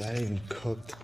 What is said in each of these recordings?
Not even cooked.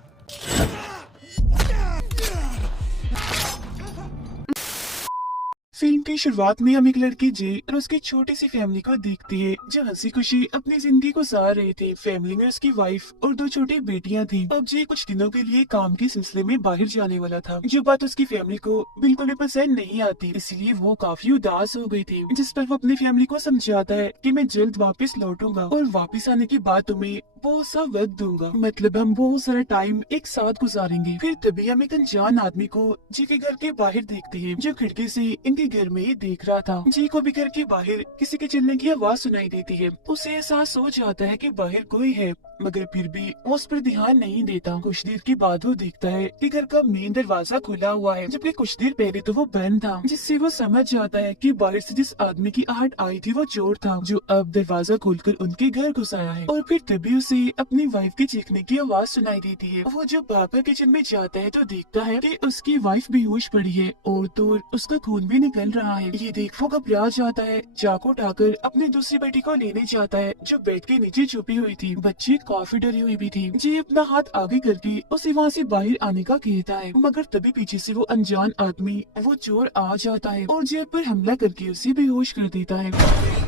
Film की शुरुआत में हम एक लड़की जे और उसकी छोटी सी फैमिली को देखती है जो हंसी खुशी अपनी जिंदगी गुजार रहे थे। फैमिली में उसकी वाइफ और दो छोटी बेटियां थी। अब जे कुछ दिनों के लिए काम के सिलसिले में बाहर जाने वाला था, जो बात उसकी फैमिली को बिल्कुल भी पसंद नहीं आती, इसलिए वो काफी उदास हो गई थी। जिस पर वो अपनी फैमिली को समझाता है कि मैं जल्द वापस लौटूंगा और वापस आने के बाद तुम्हें बहुत सा वक्त दूंगा, मतलब हम बहुत सारा टाइम एक साथ गुजारेंगे। फिर तभी हम एक अनजान आदमी को जी के घर के बाहर देखते हैं, जो खिड़की से इनके घर में ही देख रहा था। जी को भी घर के बाहर किसी के चलने की आवाज सुनाई देती है। उसे एहसास हो जाता है कि बाहर कोई है, मगर फिर भी वो उस पर ध्यान नहीं देता। कुछ देर के बाद वो देखता है कि घर का मेन दरवाजा खुला हुआ है, जबकि कुछ देर पहले तो वो बंद था, जिससे वो समझ जाता है कि बाहर से जिस आदमी की आहट आई थी वो चोर था, जो अब दरवाजा खोलकर उनके घर घुस आया है। और फिर तभी उसे अपनी वाइफ की चीखने की आवाज सुनाई देती है। वो जब भागकर किचन में जाता है तो देखता है कि उसकी वाइफ बेहोश पड़ी है और तो उसका खून भी निकल रहा है। ये देख वो घबरा जाता है, चाकू उठाकर अपनी दूसरी बेटी को लेने जाता है जो बेड के नीचे छुपी हुई थी। बच्ची काफी डरी हुई भी थी। जी अपना हाथ आगे करके उसे वहाँ से बाहर आने का कहता है, मगर तभी पीछे से वो अनजान आदमी वो चोर आ जाता है और जेब पर हमला करके उसे बेहोश कर देता है।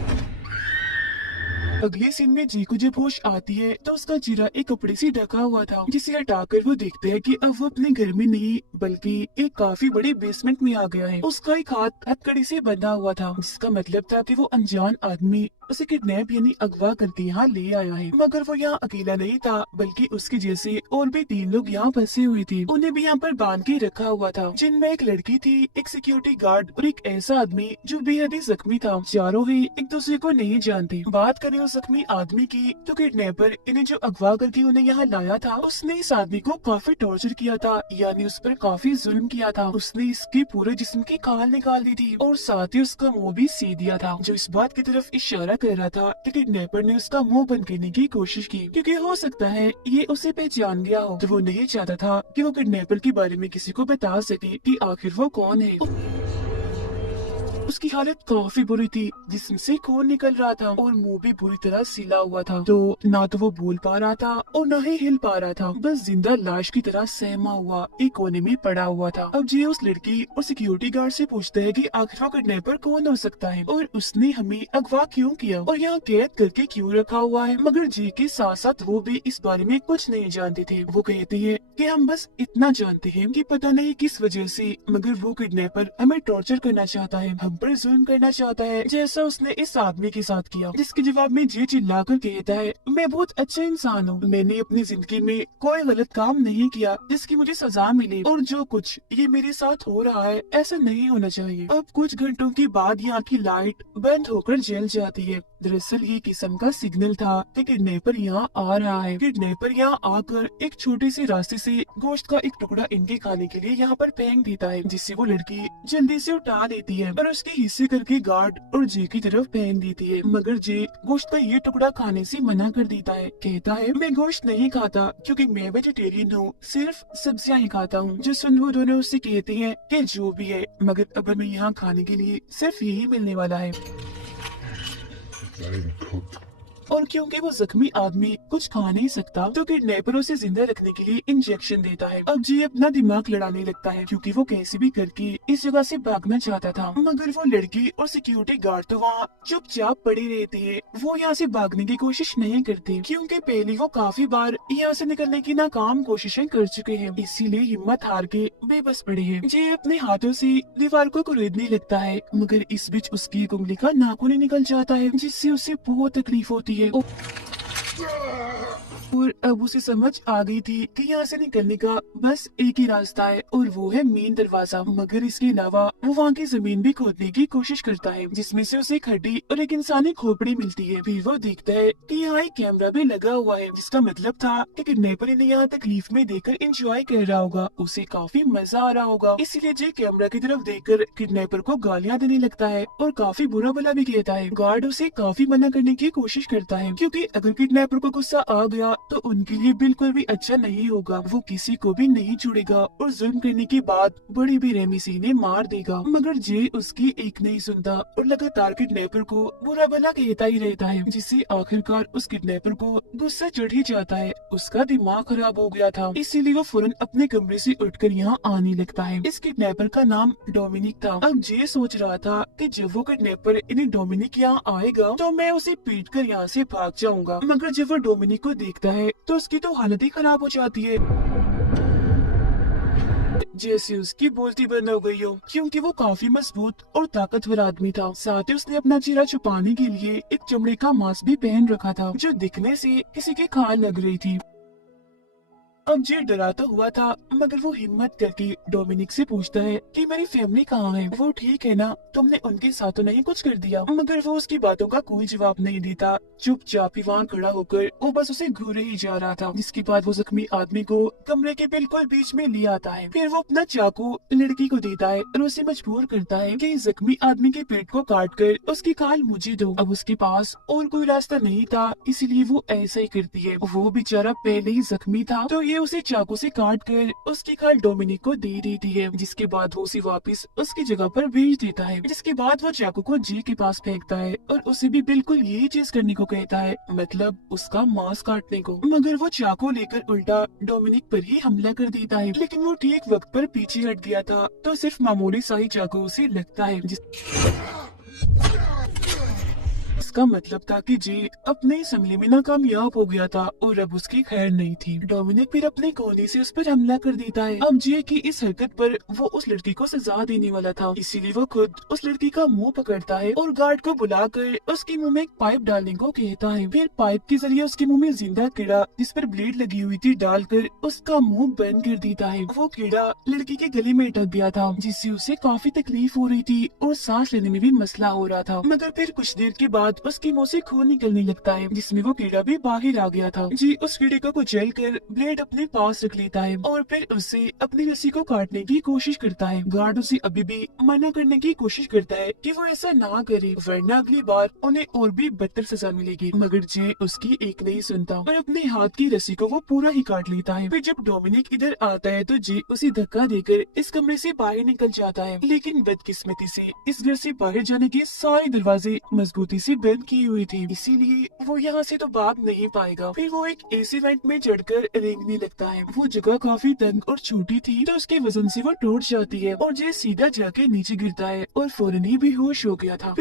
अगले सीन में जी को जब होश आती है तो उसका चेहरा एक कपड़े से ढका हुआ था, जिसे हटाकर वो देखते हैं कि अब वो अपने घर में नहीं बल्कि एक काफी बड़े बेसमेंट में आ गया है। उसका एक हाथ हथकड़ी से बंधा हुआ था, जिसका मतलब था कि वो अनजान आदमी उसे किडनैप यानी अगवा करके यहाँ ले आया है। मगर वो यहाँ अकेला नहीं था, बल्कि उसके जैसे और भी 3 लोग यहाँ फंसे हुए थे। उन्हें भी यहाँ पर बांध के रखा हुआ था, जिनमें एक लड़की थी, एक सिक्योरिटी गार्ड और एक ऐसा आदमी जो बेहद ही जख्मी था। चारों ही एक दूसरे को नहीं जानते। बात करें उस जख्मी आदमी की तो किडनैपर इन्हें जो अगवा करके उन्हें यहाँ लाया था, उसने इस आदमी को काफी टॉर्चर किया था, यानी उस पर काफी जुल्म किया था। उसने इसके पूरे जिस्म की खाल निकाल दी थी और साथ ही उसका मुंह भी सी दिया था, जो इस बात की तरफ इशारा कर रहा था कि किडनैपर ने उसका मुंह बंद करने की कोशिश की, क्योंकि हो सकता है ये उसे पहचान गया हो। तो वो नहीं चाहता था कि वो किडनैपर के बारे में किसी को बता सके कि आखिर वो कौन है। उसकी हालत काफी बुरी थी, जिस्म से खून निकल रहा था और मुंह भी बुरी तरह सिला हुआ था। तो ना तो वो बोल पा रहा था और ना ही हिल पा रहा था, बस जिंदा लाश की तरह सहमा हुआ एक कोने में पड़ा हुआ था। अब जी उस लड़की और सिक्योरिटी गार्ड से पूछता है कि आखिर वो किडनैपर कौन हो सकता है और उसने हमें अगवा क्यों किया और यहाँ कैद करके क्यों रखा हुआ है। मगर जी के साथ साथ वो भी इस बारे में कुछ नहीं जानते थे। वो कहते हैं कि हम बस इतना जानते हैं कि पता नहीं किस वजह से, मगर वो किडनैपर हमें टॉर्चर करना चाहता है, हम पर जुल्म करना चाहता है, जैसा उसने इस आदमी के साथ किया। जिसके जवाब में जी चिल्लाकर कहता है, मैं बहुत अच्छा इंसान हूँ, मैंने अपनी जिंदगी में कोई गलत काम नहीं किया जिसकी मुझे सजा मिले, और जो कुछ ये मेरे साथ हो रहा है ऐसा नहीं होना चाहिए। अब कुछ घंटों के बाद यहाँ की लाइट बंद होकर जल जाती है। दरअसल ये किस्म का सिग्नल था कि किडनैपर यहाँ आ रहा है। किडनैपर यहाँ आकर एक छोटे से रास्ते से गोश्त का एक टुकड़ा इनके खाने के लिए यहाँ पर फेंक देता है, जिससे वो लड़की जल्दी से उठा लेती है और उसके हिस्से करके गार्ड और जे की तरफ फेंक देती है। मगर जे गोश्त का ये टुकड़ा खाने से मना कर देता है, कहता है मैं गोश्त नहीं खाता क्योंकि मैं वेजिटेरियन हूँ, सिर्फ सब्जियां ही खाता हूँ। जिस सुन वो दोनों उससे कहते हैं कि जो भी है, मगर अब हमें यहाँ खाने के लिए सिर्फ यही मिलने वाला है। Not even cooked. और क्योंकि वो जख्मी आदमी कुछ खा नहीं सकता तो किडनैपर उसे जिंदा रखने के लिए इंजेक्शन देता है। अब जी अपना दिमाग लड़ाने लगता है, क्योंकि वो कैसे भी करके इस जगह से भागना चाहता था। मगर वो लड़की और सिक्योरिटी गार्ड तो वहाँ चुपचाप पड़े रहते हैं। वो यहाँ से भागने की कोशिश नहीं करते, क्योंकि पहले वो काफी बार यहाँ से निकलने की नाकाम कोशिशें कर चुके हैं, इसीलिए हिम्मत हार के बेबस पड़े हैं। जी अपने हाथों से दीवार को कुरेदने लगता है, मगर इस बीच उसकी एक उंगली का नाखून ही निकल जाता है, जिससे उसे बहुत तकलीफ होती है। और अब उसे समझ आ गई थी कि यहाँ से निकलने का बस एक ही रास्ता है और वो है मेन दरवाजा। मगर इसके अलावा वो वहाँ की जमीन भी खोदने की कोशिश करता है, जिसमें से उसे एक हड्डी और एक इंसानी खोपड़ी मिलती है। फिर वो देखता है कि यहाँ एक कैमरा भी लगा हुआ है, जिसका मतलब था कि किडनैपर इन्हें यहाँ तकलीफ में देखकर एंजॉय कर रहा होगा, उसे काफी मजा आ रहा होगा। इसीलिए जे कैमरा की तरफ देखकर किडनैपर को गालियाँ देने लगता है और काफी बुरा भला भी कहता है। गार्ड उसे काफी मना करने की कोशिश करता है, क्योंकि अगर किडनैपर को गुस्सा आ गया तो उनके लिए बिल्कुल भी अच्छा नहीं होगा। वो किसी को भी नहीं छोड़ेगा और जुल्म करने के बाद बड़ी बेरहमी से इन्हें मार देगा। मगर जे उसकी एक नहीं सुनता और लगातार किडनैपर को बुरा भला कहता ही रहता है, जिससे आखिरकार उस किडनैपर को गुस्सा चढ़ ही जाता है। उसका दिमाग खराब हो गया था, इसीलिए वो फौरन अपने कमरे से उठकर यहाँ आने लगता है। इस किडनैपर का नाम डोमिनिक था। अब जे सोच रहा था कि जब वो किडनैपर इन्हें डोमिनिक यहाँ आएगा तो मैं उसे पीट कर यहाँ से भाग जाऊंगा। मगर जब वो डोमिनिक को देखता है तो उसकी तो हालत ही खराब हो जाती है, जैसे उसकी बोलती बंद हो गई हो, क्योंकि वो काफी मजबूत और ताकतवर आदमी था। साथ ही उसने अपना चेहरा छुपाने के लिए एक चमड़े का मास्क भी पहन रखा था, जो दिखने से किसी के खाल लग रही थी। अब जे डराता हुआ था, मगर वो हिम्मत करके डोमिनिक से पूछता है कि मेरी फैमिली कहाँ है, वो ठीक है ना, तुमने उनके साथ तो नहीं कुछ कर दिया। मगर वो उसकी बातों का कोई जवाब नहीं देता, चुपचाप ही वहाँ खड़ा होकर वो बस उसे घूरे ही जा रहा था। जिसके बाद वो जख्मी आदमी को कमरे के बिल्कुल बीच में ले आता है। फिर वो अपना चाकू लड़की को देता है और उसे मजबूर करता है कि जख्मी आदमी के पेट को काट कर उसकी खाल मुझे दो। अब उसके पास और कोई रास्ता नहीं था, इसीलिए वो ऐसा ही करती है। वो बेचारा पहले ही जख्मी था, तो ये उसे चाकू से काट कर उसकी खाल डोमिनिक को दे देती है। जिसके बाद वो उसे वापस उसकी जगह पर भेज देता है। जिसके बाद वो चाकू को जे के पास फेंकता है और उसे भी बिल्कुल यही चीज करने को कहता है, मतलब उसका मांस काटने को। मगर वो चाकू लेकर उल्टा डोमिनिक पर ही हमला कर देता है। लेकिन वो ठीक वक्त पर पीछे हट गया था, तो सिर्फ मामूली सा ही चाकू उसे लगता है, इसका मतलब था कि जे अपने इस हमले में नाकामयाब हो गया था और अब उसकी खैर नहीं थी। डोमिनिक फिर अपने कोहनी से उस पर हमला कर देता है। अब जे की इस हरकत पर वो उस लड़की को सजा देने वाला था, इसीलिए वो खुद उस लड़की का मुंह पकड़ता है और गार्ड को बुलाकर उसके मुंह में एक पाइप डालने को कहता है। फिर पाइप के जरिए उसके मुंह में जिंदा कीड़ा जिस पर ब्लेड लगी हुई थी डालकर उसका मुंह बंद कर देता है। वो कीड़ा लड़की के गले में अटक गया था, जिससे उसे काफी तकलीफ हो रही थी और सांस लेने में भी मसला हो रहा था। मगर फिर कुछ देर के बाद उसके मुंह से खून निकलने लगता है, जिसमें वो कीड़ा भी बाहर आ गया था। जी उस कीड़े को कुचल कर ब्लेड अपने पास रख लेता है और फिर उससे अपनी रस्सी को काटने की कोशिश करता है। गार्ड उसे अभी भी मना करने की कोशिश करता है कि वो ऐसा ना करे, वरना अगली बार उन्हें और भी बदतर सजा मिलेगी। मगर जे उसकी एक नहीं सुनता और अपने हाथ की रस्सी को वो पूरा ही काट लेता है। फिर जब डोमिनिक इधर आता है तो जे उसे धक्का देकर इस कमरे से बाहर निकल जाता है। लेकिन बदकिस्मती से इस घर से बाहर जाने के सारे दरवाजे मजबूती से बंद की हुई थी, इसीलिए वो यहाँ से तो भाग नहीं पाएगा। फिर वो एक एसी वेंट में चढ़कर रेंगने लगता है। वो जगह काफी तंग और छोटी थी, तो उसके वजन से वो टूट जाती है और जे सीधा जाके नीचे गिरता है और फौरन ही बेहोश हो गया था।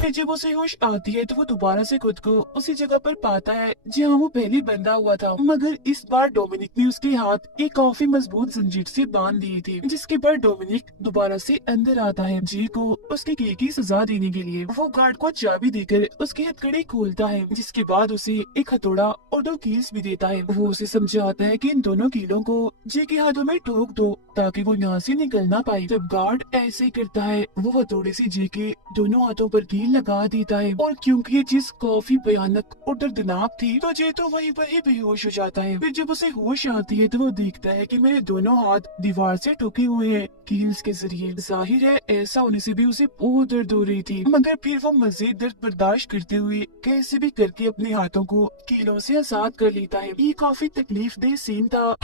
फिर जब उसे होश आती है तो वो दोबारा से खुद को उसी जगह पर पाता है जहाँ वो पहले बंधा हुआ था। मगर इस बार डोमिनिक ने उसके हाथ एक काफी मजबूत जंजीर से बांध दिए थे, जिसके बाद डोमिनिक दोबारा से अंदर आता है जी को उसके किए की सजा देने के लिए। वो गार्ड को चाबी देकर उसकी हथकड़ी खोलता है, जिसके बाद उसे एक हथौड़ा और 2 कील्स भी देता है। वो उसे समझाता है कि इन दोनों कीलों को जे के हाथों में ठोक दो ताकि वो यहाँ से निकल ना पाए। जब गार्ड ऐसे ही करता है, वो हथौड़े से जे के दोनों हाथों पर कील लगा देता है और क्योंकि ये चीज काफी भयानक और दर्दनाक थी तो जे तो वहीं पर ही बेहोश हो जाता है। फिर जब उसे होश आती है तो वो देखता है कि मेरे दोनों हाथ दीवार से ठुके हुए हैं कील्स के जरिए। जाहिर है ऐसा होने से भी उसे बहुत दर्द हो रही थी, मगर फिर वो मजीद दर्द बर्दाश्त करते हुए कैसे भी करके अपने हाथों को कीलों से आजाद कर लेता है। ये काफी तकलीफ दे सीन था,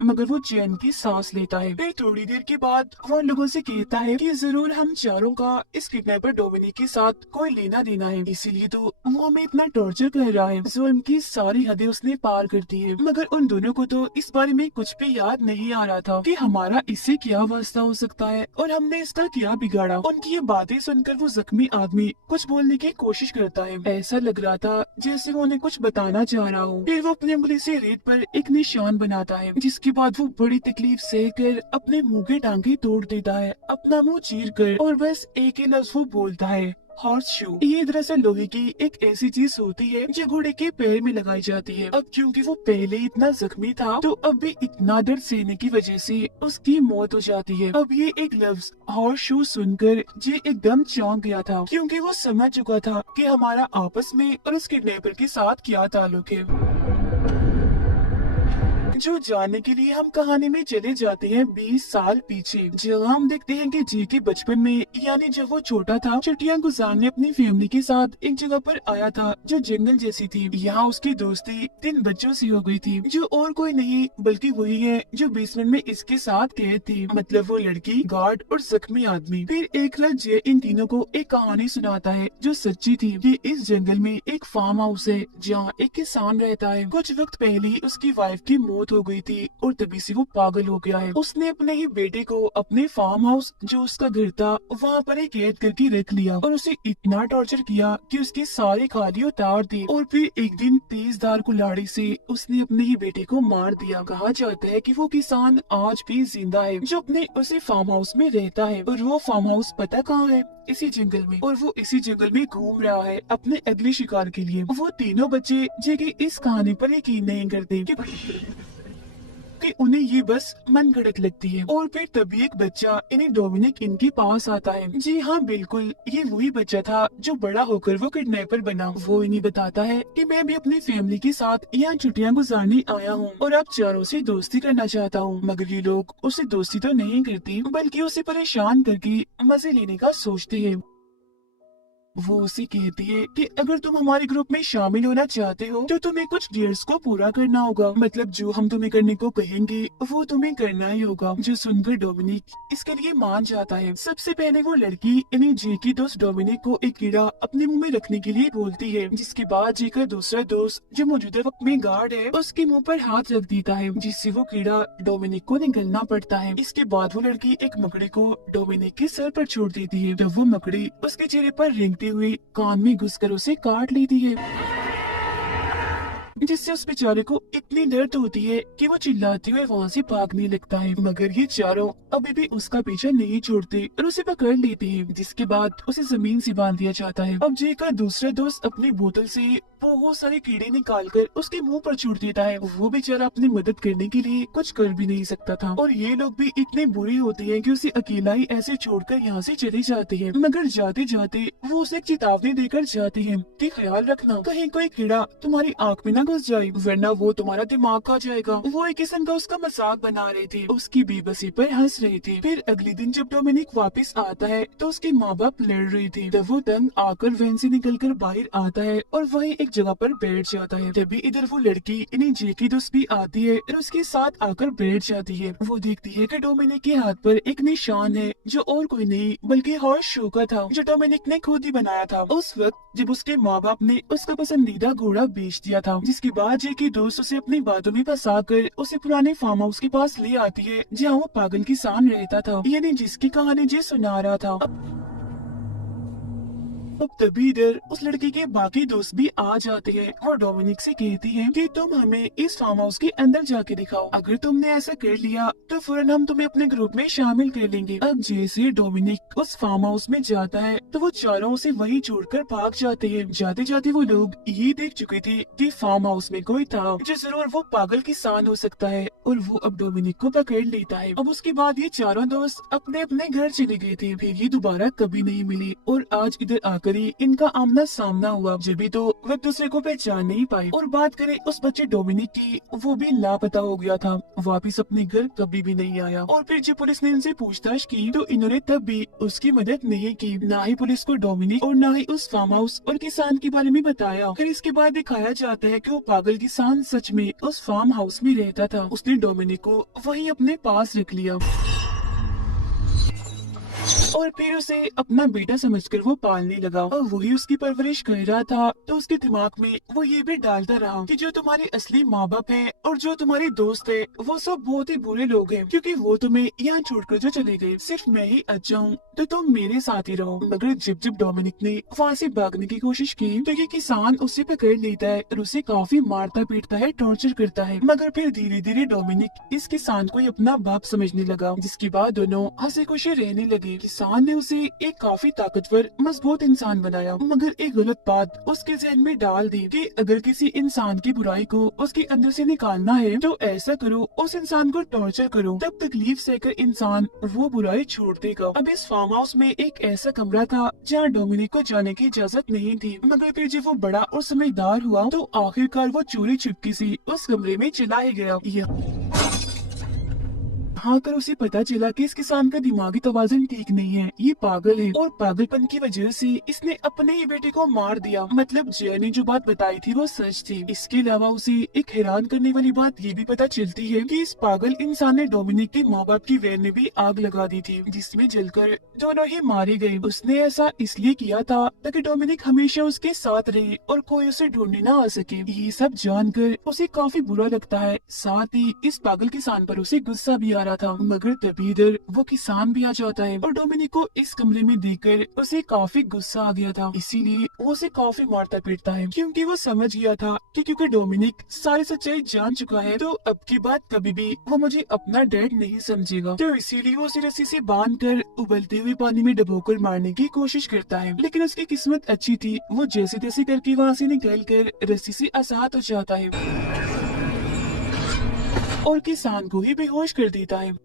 मगर वो चैन की सांस लेता है। फिर थोड़ी देर के बाद वो लोगों से कहता है कि जरूर हम चारों का इस किडनैपर डोमिनिक के साथ कोई लेना देना है, इसीलिए तो वो हमें इतना टॉर्चर कर रहा है। जुल्म की सारी हदें उसने पार कर दी है। मगर उन दोनों को तो इस बारे में कुछ भी याद नहीं आ रहा था कि हमारा इससे क्या वास्ता हो सकता है और हमने इसका क्या बिगाड़ा। उनकी ये बातें सुनकर वो जख्मी आदमी कुछ बोलने की कोशिश करता है। ऐसा लग रहा था जैसे वो उन्हें कुछ बताना चाह रहा हो। फिर वो अपनी उंगली से रेत पर एक निशान बनाता है, जिसके बाद वो बड़ी तकलीफ सहकर अपने मुंह के टांगे तोड़ देता है, अपना मुंह चीर कर, और बस एक ही लफ्ज वो बोलता है, हॉर्स शू। ये दरअसल लोहे की एक ऐसी चीज होती है जो घोड़े के पैर में लगाई जाती है। अब क्योंकि वो पहले इतना जख्मी था तो अब भी इतना दर्द सहने की वजह से उसकी मौत हो जाती है। अब ये एक लफ्ज हॉर्स शू सुनकर जे एकदम चौंक गया था, क्योंकि वो समझ चुका था कि हमारा आपस में और उस किडनैपर के साथ क्या ताल्लुक है। जो जानने के लिए हम कहानी में चले जाते हैं 20 साल पीछे, जहाँ हम देखते हैं कि जी के बचपन में यानी जब वो छोटा था, छुट्टियां गुजारने अपनी फैमिली के साथ एक जगह पर आया था जो जंगल जैसी थी। यहाँ उसकी दोस्ती 3 बच्चों से हो गई थी, जो और कोई नहीं बल्कि वही है जो बेसमेंट में इसके साथ कैद थी, मतलब वो लड़की, गार्ड और जख्मी आदमी। फिर एक रात जय इन तीनों को एक कहानी सुनाता है जो सच्ची थी कि इस जंगल में एक फार्म हाउस है जहाँ एक किसान रहता है। कुछ वक्त पहले उसकी वाइफ की मौत हो गई थी और तभी से वो पागल हो गया है। उसने अपने ही बेटे को अपने फार्म हाउस जो उसका घर था वहाँ पर एक कैद करके रख लिया और उसे इतना टॉर्चर किया कि उसके सारे खाली उतार दी। और फिर एक दिन तेज धार कुल्हाड़ी से उसने अपने ही बेटे को मार दिया। कहा जाता है कि वो किसान आज भी जिंदा है जो अपने उसी फार्म हाउस में रहता है, और वो फार्म हाउस पता कहाँ है? इसी जंगल में। और वो इसी जंगल में घूम रहा है अपने अगले शिकार के लिए। वो तीनों बच्चे जो कि इस कहानी पर यकीन नहीं करते कि उन्हें ये बस मन घड़त लगती है। और फिर तभी एक बच्चा इन्हें डोमिनिक इनके पास आता है। जी हाँ, बिल्कुल ये वही बच्चा था जो बड़ा होकर वो किडनैपर बना। वो इन्हें बताता है कि मैं भी अपनी फैमिली के साथ यहाँ छुट्टियाँ गुजारने आया हूँ और आप चारों से दोस्ती करना चाहता हूँ। मगर ये लोग उसे दोस्ती तो नहीं करते बल्कि उसे परेशान करके मजे लेने का सोचते हैं। वो उसे कहती है कि अगर तुम हमारे ग्रुप में शामिल होना चाहते हो तो तुम्हें कुछ डियर्स को पूरा करना होगा, मतलब जो हम तुम्हें करने को कहेंगे वो तुम्हें करना ही होगा। जो सुनकर डोमिनिक इसके लिए मान जाता है। सबसे पहले वो लड़की इन्हें जे की दोस्त डोमिनिक को एक कीड़ा अपने मुंह में रखने के लिए बोलती है, जिसके बाद जे का दूसरा दोस्त जो मौजूदा वक्त में गार्ड है उसके मुंह पर हाथ रख देता है, जिससे वो कीड़ा डोमिनिक को निगलना पड़ता है। इसके बाद वो लड़की एक मकड़ी को डोमिनिक के सर पर छोड़ देती है, तब वो मकड़ी उसके चेहरे पर रेंगते हुए कान में घुसकर उसे काट लेती है, जिससे उस बेचारे को इतनी दर्द होती है कि वो चिल्लाते हुए वहाँ से भागने लगता है। मगर ये चारों अभी भी उसका पीछा नहीं छोड़ते और उसे पकड़ लेते हैं, जिसके बाद उसे जमीन से बांध दिया जाता है। अब जे का दूसरा दोस्त अपनी बोतल से बहुत सारे कीड़े निकालकर उसके मुंह पर छूट देता है। वो बेचारा अपनी मदद करने के लिए कुछ कर भी नहीं सकता था, और ये लोग भी इतने बुरे होते हैं कि उसे अकेला ही ऐसे छोड़कर यहाँ से चले जाते हैं। मगर जाते जाते वो उसे एक चेतावनी देकर जाते हैं कि ख्याल रखना कहीं कोई कीड़ा तुम्हारी आँख में न घुस जाए, वरना वो तुम्हारा दिमाग खा जाएगा। वो एक किस्म का उसका मजाक बना रहे थे, उसकी बेबसी पर हंस रहे थे। फिर अगले दिन जब डोमिनिक वापस आता है तो उसके माँ बाप लड़ रहे थे, तब वो तंग आकर वैन से निकलकर बाहर आता है और वहीं एक जगह पर बैठ जाता है। तभी इधर वो लड़की इन्हें जे की दोस्त भी आती है और उसके साथ आकर बैठ जाती है। वो देखती है कि डोमिनिक के हाथ पर एक निशान है जो और कोई नहीं बल्कि हॉर्स शो का था, जो डोमिनिक ने खुद ही बनाया था उस वक्त जब उसके माँ बाप ने उसका पसंदीदा घोड़ा बेच दिया था। जिसके बाद जे की दोस्त उसे अपनी बातों में फंसा कर उसे पुराने फार्म हाउस के पास ले आती है जहाँ वो पागल किसान रहता था, यानी जिसकी कहानी जे सुना रहा था। अब तभी इधर उस लड़के के बाकी दोस्त भी आ जाते हैं और डोमिनिक से कहती हैं कि तुम हमें इस फार्म हाउस के अंदर जाके दिखाओ, अगर तुमने ऐसा कर लिया तो फौरन हम तुम्हें अपने ग्रुप में शामिल कर लेंगे। अब जैसे डोमिनिक उस फार्म हाउस में जाता है तो वो चारों उसे वहीं छोड़कर भाग जाते हैं। जाते जाते वो लोग ये देख चुके थे कि फार्म हाउस में कोई था जो जरूर वो पागल किसान हो सकता है, और वो अब डोमिनिक को पकड़ लेता है। अब उसके बाद ये चारों दोस्त अपने अपने घर चले गए थे, फिर ये दोबारा कभी नहीं मिली और आज इधर आकर इनका आमना सामना हुआ, जब भी तो वे दूसरे को पहचान नहीं पाए। और बात करें उस बच्चे डोमिनिक की, वो भी लापता हो गया था, वापिस अपने घर कभी भी नहीं आया। और फिर जब पुलिस ने इनसे पूछताछ की तो इन्होंने तब भी उसकी मदद नहीं की, ना ही पुलिस को डोमिनिक और ना ही उस फार्म हाउस और किसान के बारे में बताया। फिर इसके बाद दिखाया जाता है कि वो पागल किसान सच में उस फार्म हाउस में रहता था। उसने डोमिनिक को वहीं अपने पास रख लिया और फिर उसे अपना बेटा समझकर वो पालने लगा, और वही उसकी परवरिश कर रहा था। तो उसके दिमाग में वो ये भी डालता रहा कि जो तुम्हारे असली माँ बाप हैं और जो तुम्हारे दोस्त हैं वो सब बहुत ही बुरे लोग हैं, क्योंकि वो तुम्हें यहाँ छोड़कर जो चले गए, सिर्फ मैं ही अच्छा हूँ तो तुम मेरे साथ ही रहो। मगर जब जब डोमिनिक ने वहाँ से भागने की कोशिश की तो ये किसान उसे पकड़ लेता है और उसे काफी मारता पीटता है, टॉर्चर करता है। मगर फिर धीरे धीरे डोमिनिक इस किसान को ही अपना बाप समझने लगा, जिसके बाद दोनों हंसी खुशी रहने लगे। इंसान ने उसे एक काफी ताकतवर मजबूत इंसान बनाया, मगर एक गलत बात उसके जहन में डाल दी कि अगर किसी इंसान की बुराई को उसके अंदर से निकालना है तो ऐसा करो, उस इंसान को टॉर्चर करो, तब तकलीफ सहकर इंसान वो बुराई छोड़ देगा। अब इस फार्म हाउस में एक ऐसा कमरा था जहाँ डोमिनिक को जाने की इजाजत नहीं थी, मगर फिर जब वो बड़ा और समझदार हुआ तो आखिरकार वो चोरी छुपकी सी उस कमरे में चला ही गया। हाँ, कर उसे पता चला कि इस किसान का दिमागी तवाज़ुन ठीक नहीं है, ये पागल है और पागलपन की वजह से इसने अपने ही बेटे को मार दिया। मतलब जय ने जो बात बताई थी वो सच थी। इसके अलावा उसे एक हैरान करने वाली बात ये भी पता चलती है कि इस पागल इंसान ने डोमिनिक के माँ बाप की वैन में भी आग लगा दी थी, जिसमें जलकर दोनों ही मारे गए। उसने ऐसा इसलिए किया था ताकि डोमिनिक हमेशा उसके साथ रहे और कोई उसे ढूंढने न आ सके। ये सब जानकर उसे काफी बुरा लगता है, साथ ही इस पागल किसान पर उसे गुस्सा भी आ रहा था। मगर तभी इधर वो किसान भी आ जाता है और डोमिनिक को इस कमरे में देखकर उसे काफी गुस्सा आ गया था, इसीलिए वो उसे काफी मारता पीटता है, क्योंकि वो समझ गया था कि क्योंकि डोमिनिक सारी सच्चाई जान चुका है तो अब की बात कभी भी वो मुझे अपना डैड नहीं समझेगा। तो इसीलिए वो उसे रस्सी से बांधकर उबलते हुए पानी में डुबोकर मारने की कोशिश करता है। लेकिन उसकी किस्मत अच्छी थी, वो जैसे तैसे करके वहाँ से निकल कर रस्सी से आजाद हो जाता है और किसान को ही बेहोश कर देता है।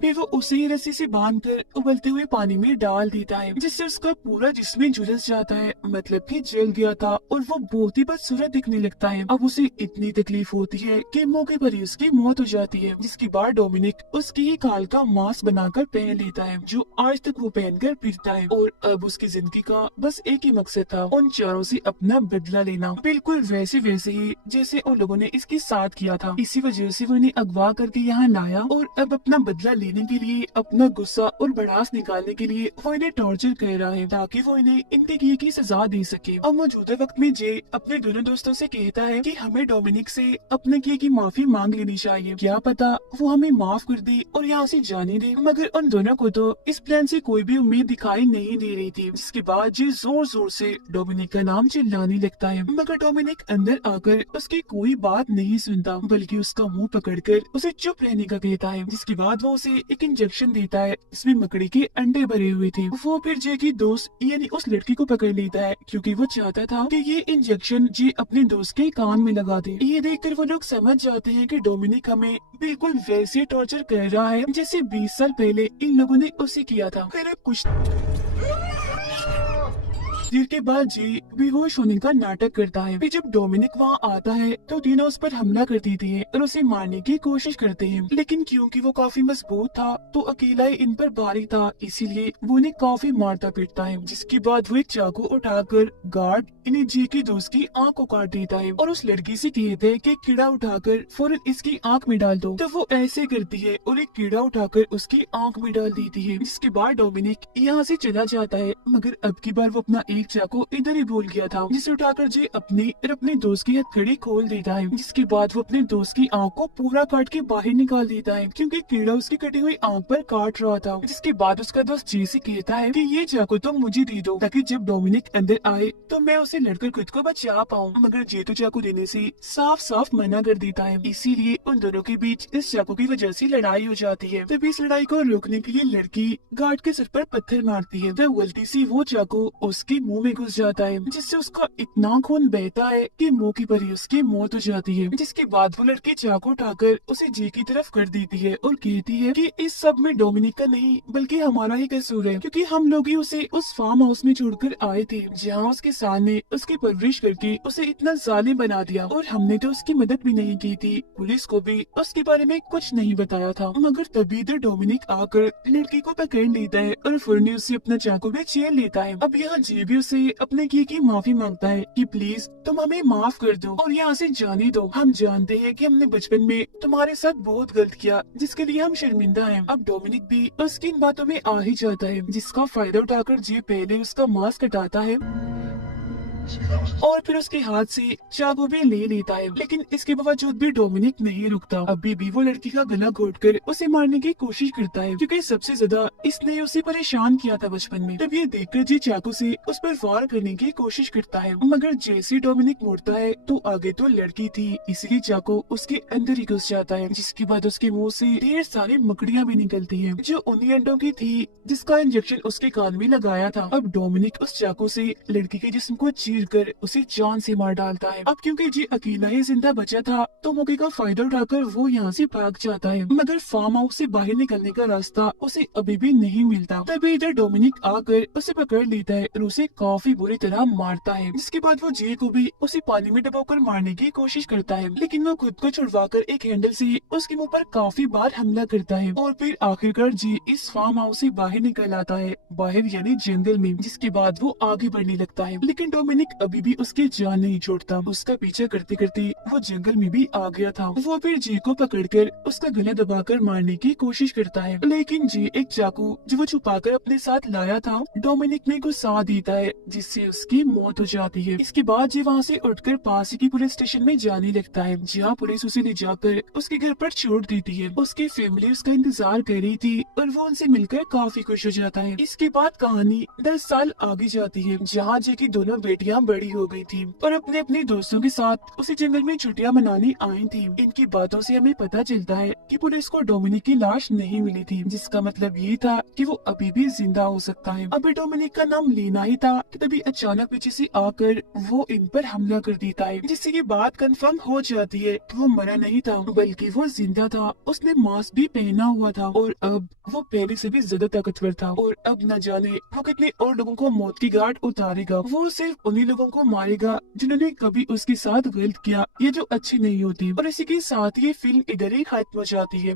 फिर वो उसे ही रस्सी से बांधकर उबलते हुए पानी में डाल देता है, जिससे उसका पूरा जिस्म झुलस जाता है, मतलब कि जल गया था और वो बहुत ही बदसूरत दिखने लगता है। अब उसे इतनी तकलीफ होती है कि मौके पर ही उसकी मौत हो जाती है, जिसके बाद डोमिनिक उसकी ही खाल का मास्क बनाकर पहन लेता है, जो आज तक वो पहनकर फिरता है। और अब उसकी जिंदगी का बस एक ही मकसद था, उन चारों से अपना बदला लेना, बिल्कुल वैसे वैसे ही जैसे उन लोगों ने इसके साथ किया था। इसी वजह से वो इन्हें अगवा करके यहाँ लाया और अब अपना बदला लेने के लिए, अपना गुस्सा और भड़ास निकालने के लिए वो इन्हें टॉर्चर कर रहा है ताकि वो इन्हें इनके किए की सजा दे सके। अब मौजूदा वक्त में जे अपने दोनों दोस्तों से कहता है कि हमें डोमिनिक से अपने किए की माफी मांग लेनी चाहिए, क्या पता वो हमें माफ कर दे और यहाँ से जाने दे। मगर उन दोनों को तो इस प्लान से कोई भी उम्मीद दिखाई नहीं दे रही थी, जिसके बाद जे जोर जोर से डोमिनिक का नाम चिल्लाने लगता है, मगर डोमिनिक अंदर आकर उसकी कोई बात नहीं सुनता, बल्कि उसका मुंह पकड़कर उसे चुप रहने का कहता है। जिसके बाद वो उसे एक इंजेक्शन देता है, इसमें मकड़ी के अंडे भरे हुए थे। वो फिर जे की दोस्त यानी उस लड़की को पकड़ लेता है, क्योंकि वो चाहता था कि ये इंजेक्शन जे अपने दोस्त के कान में लगा दे। ये देखकर वो लोग समझ जाते हैं कि डोमिनिक हमें बिल्कुल वैसे टॉर्चर कर रहा है जैसे 20 साल पहले इन लोगों ने उसे किया था। फिर कुछ देर के बाद जी बेहोश होने का नाटक करता है। फिर जब डोमिनिक वहाँ आता है तो तीनों उस पर हमला कर देते हैं और उसे मारने की कोशिश करते हैं, लेकिन क्योंकि वो काफी मजबूत था तो अकेला ही इन पर भारी था, इसीलिए वो उन्हें काफी मारता पीटता है। जिसके बाद वो एक चाकू उठाकर गार्ड इन्हें जी की दोस्त की आँख को काट देता है और उस लड़की से कहते हैं कि कीड़ा उठाकर फौरन इसकी आँख में डाल दो। तो वो ऐसे करती है और एक कीड़ा उठाकर उसकी आँख में डाल देती है। जिसके बाद डोमिनिक यहाँ से चला जाता है, मगर अब की बार वो अपना एक चाकू इधर ही भूल गया था, जिसे उठाकर जे अपनी और अपने दोस्त की हथकड़ी खोल देता है। जिसके बाद वो अपने दोस्त की आँख को पूरा काट के बाहर निकाल देता है, क्योंकि कीड़ा उसकी कटी हुई आँख पर काट रहा था। जिसके बाद उसका दोस्त जे से कहता है कि ये चाकू तो मुझे दे दो, ताकि जब डोमिनिक अंदर आए तो मैं उसे लड़कर खुद को बचा पाऊँ। मगर जे तो चाकू देने से साफ साफ मना कर देता है, इसीलिए उन दोनों के बीच इस चाकू की वजह से लड़ाई हो जाती है। तभी इस लड़ाई को रोकने के लिए लड़की गार्ड के सिर पर पत्थर मारती है, तो गलती से वो चाकू उसके मुंह में घुस जाता है, जिससे उसका इतना खून बहता है कि मौके पर ही उसकी मौत हो जाती है। जिसके बाद वो लड़की चाकू उठाकर उसे जे की तरफ कर देती है और कहती है कि इस सब में डोमिनिक का नहीं बल्कि हमारा ही कसूर है, क्योंकि हम लोग ही उसे उस फार्म हाउस में छोड़कर आए थे, जहाँ उसके सामने उसकी परवरिश करके उसे इतना जालिम बना दिया, और हमने तो उसकी मदद भी नहीं की थी, पुलिस को भी उसके बारे में कुछ नहीं बताया था। मगर तभी इधर डोमिनिक आकर लड़की को पकड़ लेता है और फौरन उसे अपना चाकू भी छीन लेता है। अब यहाँ जे भी उसे अपने किए की माफी मांगता है कि प्लीज तुम हमें माफ कर दो और यहाँ से जाने दो, हम जानते हैं कि हमने बचपन में तुम्हारे साथ बहुत गलत किया, जिसके लिए हम शर्मिंदा हैं। अब डोमिनिक भी उसकी इन बातों में आ ही जाता है, जिसका फायदा उठाकर जे पहले उसका मास्क हटाता है और फिर उसके हाथ से चाकू भी ले लेता है। लेकिन इसके बावजूद भी डोमिनिक नहीं रुकता। अभी भी वो लड़की का गला घोटकर उसे मारने की कोशिश करता है, क्योंकि सबसे ज्यादा इसने उसे परेशान किया था बचपन में। तब ये देखकर जी चाकू से उस पर वार करने की कोशिश करता है, मगर जैसे डोमिनिक मुड़ता है तो आगे तो लड़की थी, इसलिए चाकू उसके अंदर ही घुस जाता है। जिसके बाद उसके मुंह से ढेर सारी मकड़ियां भी निकलती है, जो उन्हीं अंडों की थी जिसका इंजेक्शन उसके कान में लगाया था। अब डोमिनिक उस चाकू से लड़की के जिस्म को चीर कर उसे जान से मार डालता है। अब क्योंकि जी अकेला ही जिंदा बचा था तो मौके का फायदा उठाकर वो यहाँ से भाग जाता है, मगर फार्म हाउस से बाहर निकलने का रास्ता उसे अभी भी नहीं मिलता। तभी इधर डोमिनिक आकर उसे पकड़ लेता है और उसे काफी बुरी तरह मारता है। जिसके बाद वो जे को भी उसे पानी में डुबोकर मारने की कोशिश करता है, लेकिन वो खुद को छुड़वाकर एक हैंडल से उसके मुंह पर काफी बार हमला करता है। और फिर आखिरकार जी इस फार्म हाउस से बाहर निकल आता है, बाहर यानी जंगल में। जिसके बाद वो आगे बढ़ने लगता है, लेकिन डोमिनिक अभी भी उसकी जान नहीं छोड़ता। उसका पीछा करते करते वो जंगल में भी आ गया था। वो फिर जी को पकड़कर उसका गला दबाकर मारने की कोशिश करता है, लेकिन जी एक चाकू जो वो छुपाकर अपने साथ लाया था डोमिनिक में घुसा देता है, जिससे उसकी मौत हो जाती है। इसके बाद जी वहाँ से उठकर पास ही की पुलिस स्टेशन में जाने लगता है, जहाँ पुलिस उसे ले जाकर उसके घर पर छोड़ देती है। उसकी फैमिली उसका इंतजार कर रही थी और वो उनसे मिलकर काफी खुश हो जाता है। इसके बाद कहानी 10 साल आगे जाती है, जहाँ जे की दोनों बेटियां बड़ी हो गई थी और अपने अपने दोस्तों के साथ उसी जंगल में छुट्टियां मनाने आई थी। इनकी बातों से हमें पता चलता है कि पुलिस को डोमिनिक की लाश नहीं मिली थी, जिसका मतलब ये था कि वो अभी भी जिंदा हो सकता है। अभी डोमिनिक का नाम लेना ही था कि तभी अचानक पीछे से आकर वो इन पर हमला कर देता है, जिससे ये बात कंफर्म हो जाती है कि वो मरा नहीं था बल्कि वो जिंदा था। उसने मास्क भी पहना हुआ था और अब वो पहले से भी ज्यादा ताकतवर था और अब न जाने वो कितने और लोगों को मौत की घाट उतारेगा। वो सिर्फ उन्हीं लोगों को मारेगा जिन्होंने कभी उसके साथ गलत किया या जो अच्छे नहीं होते। और इसी के साथ ये फिल्म इधर ही खत्म हो जाती है।